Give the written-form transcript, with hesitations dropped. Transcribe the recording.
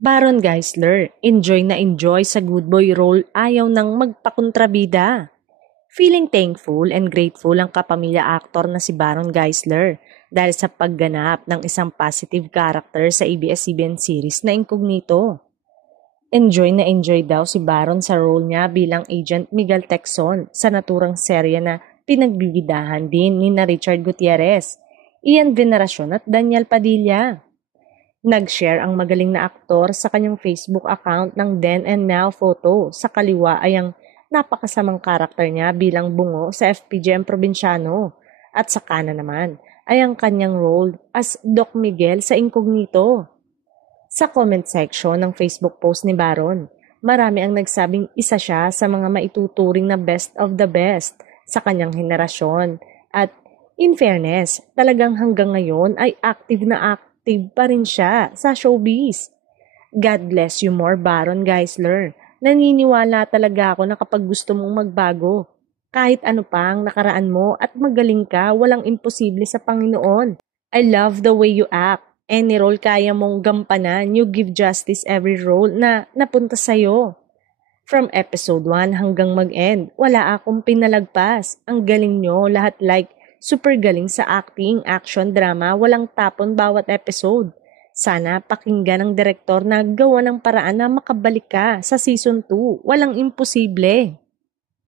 Baron Geisler, enjoy na enjoy sa good boy role, ayaw nang magpakontrabida. Feeling thankful and grateful ang kapamilya aktor na si Baron Geisler dahil sa pagganap ng isang positive character sa ABS-CBN series na Incognito. Enjoy na enjoy daw si Baron sa role niya bilang Agent Miguel Tecson sa naturang serye na pinagbibidahan din ni na Richard Gutierrez, Ian Veneracion at Daniel Padilla. Nag-share ang magaling na aktor sa kanyang Facebook account ng then and now photo. Sa kaliwa ay ang napakasamang karakter niya bilang bungo sa FPJM Provinciano. At sa kanan naman ay ang kanyang role as Doc Miguel sa Incognito. Sa comment section ng Facebook post ni Baron, marami ang nagsabing isa siya sa mga maituturing na best of the best sa kanyang henerasyon. At in fairness, talagang hanggang ngayon ay active pa rin siya sa showbiz. God bless you more, Baron Geisler. Naniniwala talaga ako na kapag gusto mong magbago, kahit ano pa ang nakaraan mo at magaling ka, walang imposible sa Panginoon. I love the way you act. Any role kaya mong gampanan, you give justice every role na napunta sa'yo. From episode 1 hanggang mag-end, wala akong pinalagpas. Ang galing nyo, lahat like super galing sa acting, action, drama, walang tapon bawat episode. Sana pakinggan ng direktor na gawa ng paraan na makabalik ka sa season 2. Walang imposible.